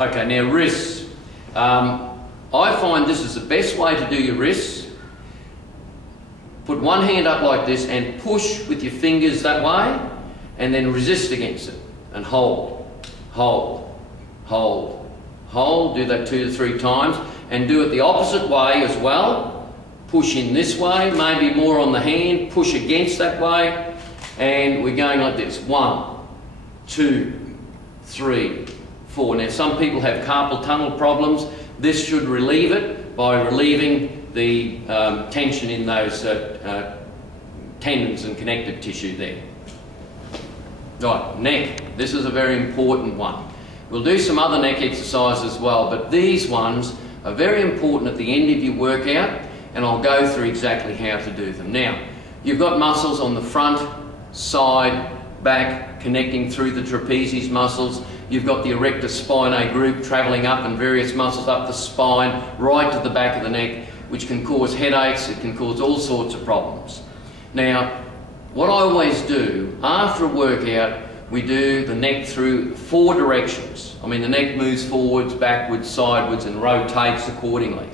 Okay, now wrists. I find this is the best way to do your wrists. Put one hand up like this and push with your fingers that way, and then resist against it and hold, hold, hold, hold. Do that 2 to 3 times, and do it the opposite way as well. Push in this way, maybe more on the hand, push against that way, and we're going like this. 1, 2, 3, 4. Now some people have carpal tunnel problems. This should relieve it by relieving the tension in those tendons and connective tissue there. Right, neck. This is a very important one. We'll do some other neck exercises as well, but these ones are very important at the end of your workout, and I'll go through exactly how to do them. Now, you've got muscles on the front, side, back, connecting through the trapezius muscles. You've got the erector spinae group travelling up and various muscles up the spine, right to the back of the neck, which can cause headaches, it can cause all sorts of problems. Now, what I always do, after a workout, we do the neck through 4 directions. I mean, the neck moves forwards, backwards, sideways, and rotates accordingly.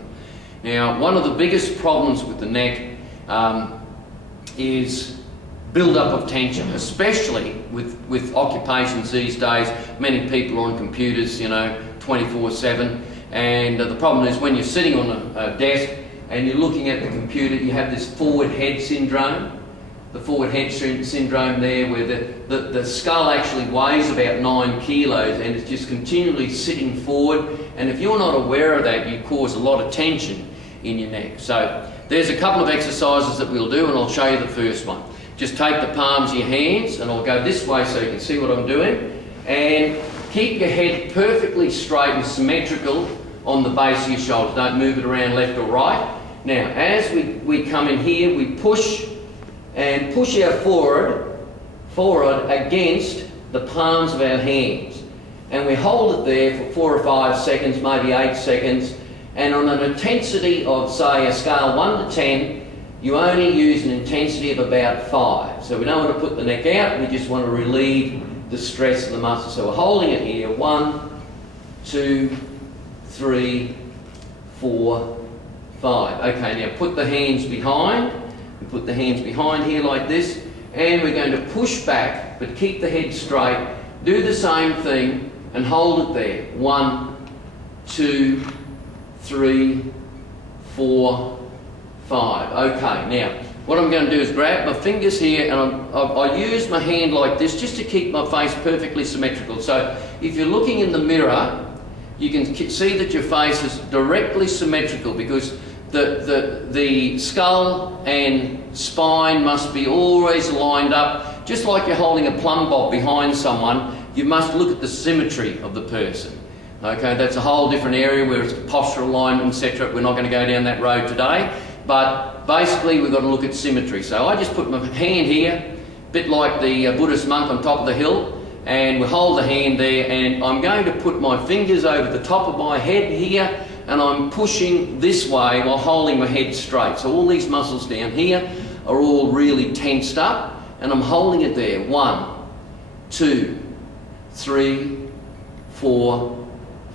Now, one of the biggest problems with the neck is build-up of tension, especially with occupations these days. Many people are on computers, 24/7, and the problem is when you're sitting on a desk and you're looking at the computer, you have this forward head syndrome. The forward head syndrome there, where the skull actually weighs about 9 kilos and it's just continually sitting forward, and if you're not aware of that, you cause a lot of tension in your neck. So there's a couple of exercises that we'll do, and I'll show you the first one. Just take the palms of your hands, and I'll go this way so you can see what I'm doing, and keep your head perfectly straight and symmetrical on the base of your shoulder. Don't move it around left or right. Now, as we come in here, we push and push our forward against the palms of our hands. And we hold it there for 4 or 5 seconds, maybe 8 seconds, and on an intensity of, say, a scale 1 to 10, you only use an intensity of about 5. So we don't want to put the neck out, we just want to relieve the stress of the muscle. So we're holding it here, 1, 2, 3, 4, 5. Okay, now put the hands behind. We put the hands behind here like this, and we're going to push back, but keep the head straight. Do the same thing and hold it there. 1, 2, 3, 4, 5. Okay, now what I'm going to do is grab my fingers here, and I use my hand like this just to keep my face perfectly symmetrical. So if you're looking in the mirror, you can see that your face is directly symmetrical, because the skull and spine must be always lined up. Just like you're holding a plumb bob behind someone, you must look at the symmetry of the person. Okay, that's a whole different area where it's postural alignment, etc. We're not going to go down that road today, but basically we've got to look at symmetry. So I just put my hand here, a bit like the Buddhist monk on top of the hill, and we hold the hand there, and I'm going to put my fingers over the top of my head here, and I'm pushing this way while holding my head straight. So all these muscles down here are all really tensed up, and I'm holding it there. 1, 2, 3, 4,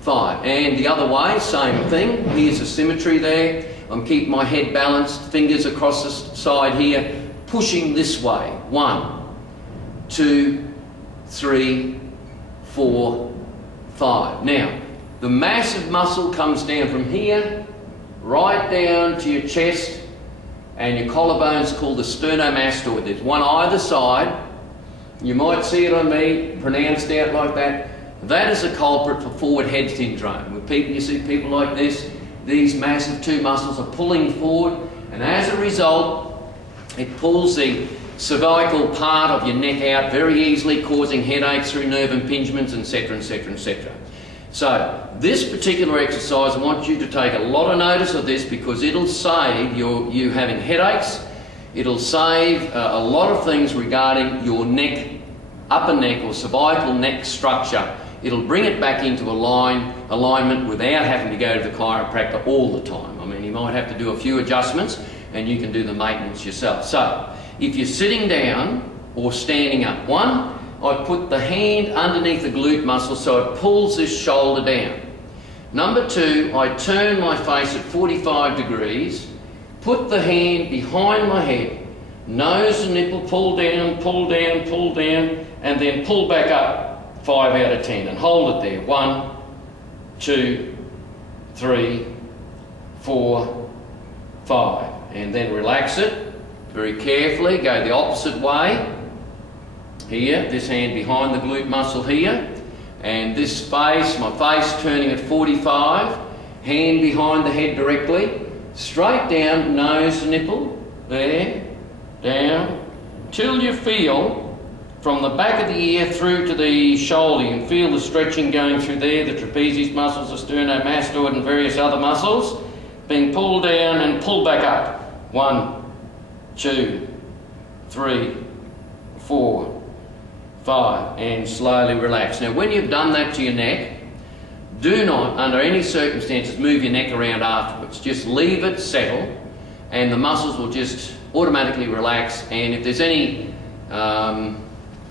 5. And the other way, same thing. Here's the symmetry there. I'm keeping my head balanced, fingers across the side here, pushing this way. 1, 2, 3, 4, 5. Now, the massive muscle comes down from here, right down to your chest, and your collarbone's called the sternomastoid. There's one either side. You might see it on me, pronounced out like that. That is a culprit for forward head syndrome. With people, you see people like this, these massive 2 muscles are pulling forward, and as a result, it pulls the cervical part of your neck out very easily, causing headaches through nerve impingements, etc., etc., etc. So this particular exercise, I want you to take a lot of notice of this, because it'll save you having headaches. It'll save a lot of things regarding your neck, upper neck or cervical neck structure. It'll bring it back into alignment without having to go to the chiropractor all the time. I mean, you might have to do a few adjustments, and you can do the maintenance yourself. So if you're sitting down or standing up, 1, I put the hand underneath the glute muscle so it pulls this shoulder down. Number 2, I turn my face at 45 degrees, put the hand behind my head, nose and nipple, pull down, pull down, pull down, and then pull back up 5 out of 10 and hold it there. 1, 2, 3, 4, 5. And then relax it very carefully, go the opposite way. Here, this hand behind the glute muscle here, and this face, my face turning at 45, hand behind the head directly, straight down, nose nipple, there, down, till you feel from the back of the ear through to the shoulder. You can feel the stretching going through there, the trapezius muscles, the sternomastoid and various other muscles being pulled down and pulled back up. 1, 2, 3, 4, 5, and slowly relax. Now when you've done that to your neck, do not, under any circumstances, move your neck around afterwards. Just leave it settle and the muscles will just automatically relax, and if there's any,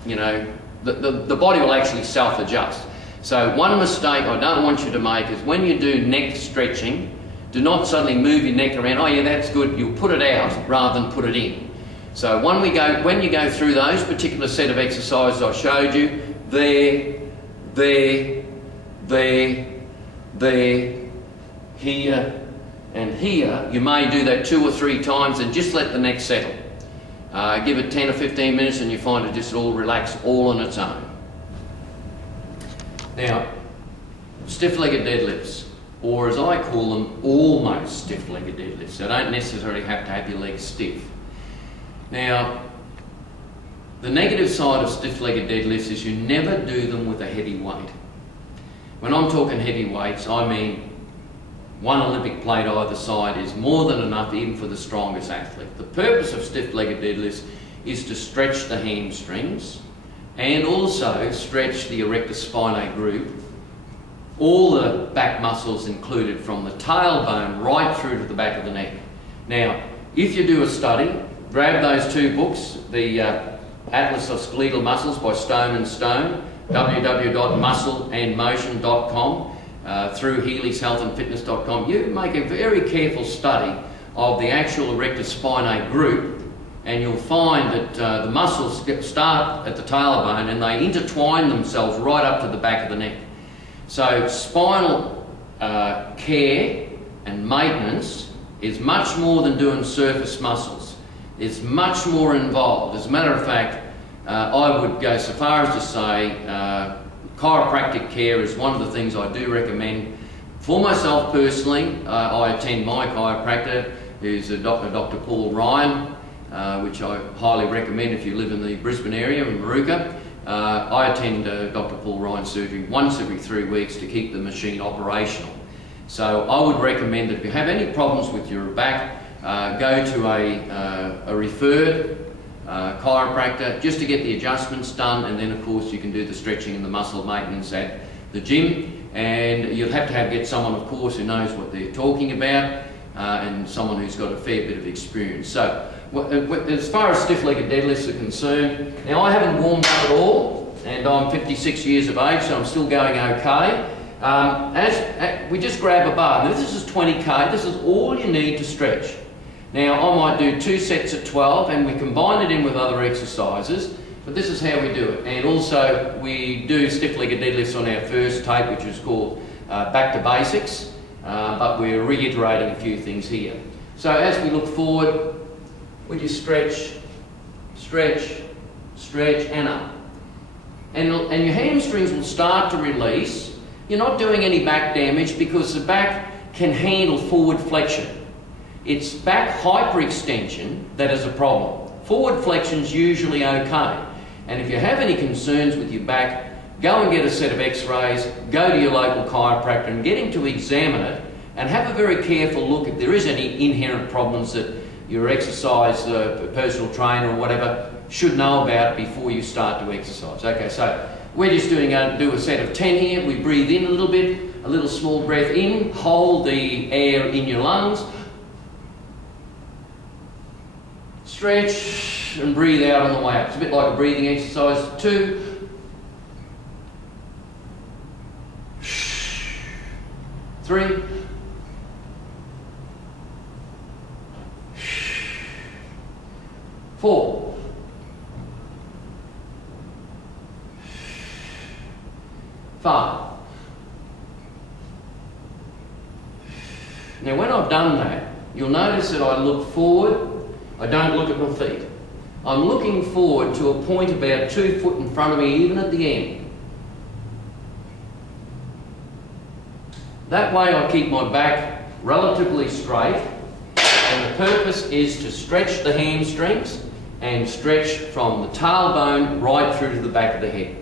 you know, the body will actually self-adjust. So one mistake I don't want you to make is when you do neck stretching, do not suddenly move your neck around. Oh yeah, that's good. You'll put it out rather than put it in. So when you go through those particular set of exercises I showed you, there, here, and here, you may do that 2 or 3 times and just let the neck settle. Give it 10 or 15 minutes and you find it just all relax all on its own. Now, stiff-legged deadlifts, or as I call them, almost stiff-legged deadlifts. So don't necessarily have to have your legs stiff. Now, the negative side of stiff-legged deadlifts is you never do them with a heavy weight. When I'm talking heavy weights, I mean 1 Olympic plate either side is more than enough even for the strongest athlete. The purpose of stiff-legged deadlifts is to stretch the hamstrings and also stretch the erector spinae group, all the back muscles included from the tailbone right through to the back of the neck. Now, if you do a study, grab those 2 books, the Atlas of Skeletal Muscles by Stone and Stone, www.muscleandmotion.com, through healyshealthandfitness.com. You make a very careful study of the actual erector spinae group, and you'll find that the muscles start at the tailbone and they intertwine themselves right up to the back of the neck. So spinal care and maintenance is much more than doing surface muscles. It's much more involved. As a matter of fact, I would go so far as to say chiropractic care is one of the things I do recommend. For myself personally, I attend my chiropractor, who's Dr. Paul Ryan, which I highly recommend if you live in the Brisbane area, in Maruka. I attend Dr. Paul Ryan surgery once every 3 weeks to keep the machine operational. So I would recommend that if you have any problems with your back, go to a referred chiropractor just to get the adjustments done, and then of course you can do the stretching and the muscle maintenance at the gym. And you'll have to get someone, of course, who knows what they're talking about, and someone who's got a fair bit of experience. So as far as stiff-legged deadlifts are concerned, now I haven't warmed up at all, and I'm 56 years of age, so I'm still going okay. We just grab a bar. Now this is 20k, this is all you need to stretch. Now I might do 2 sets at 12 and we combine it in with other exercises, but this is how we do it. And also we do stiff-legged deadlifts on our first tape, which is called Back to Basics, but we're reiterating a few things here. So as we look forward, we just stretch, stretch, stretch and up. And your hamstrings will start to release. You're not doing any back damage because the back can handle forward flexion. It's back hyperextension that is a problem. Forward flexion's usually okay. And if you have any concerns with your back, go and get a set of x-rays, go to your local chiropractor and get him to examine it and have a very careful look if there is any inherent problems that your exercise personal trainer or whatever should know about before you start to exercise. Okay, so we're just do a set of 10 here. We breathe in a little bit, a little small breath in, hold the air in your lungs, stretch and breathe out on the way up. It's a bit like a breathing exercise. 2, 3. 4. 5. Now when I've done that, you'll notice that I look forward, I don't look at my feet. I'm looking forward to a point about 2 foot in front of me, even at the end. That way I keep my back relatively straight, and the purpose is to stretch the hamstrings and stretch from the tailbone right through to the back of the head.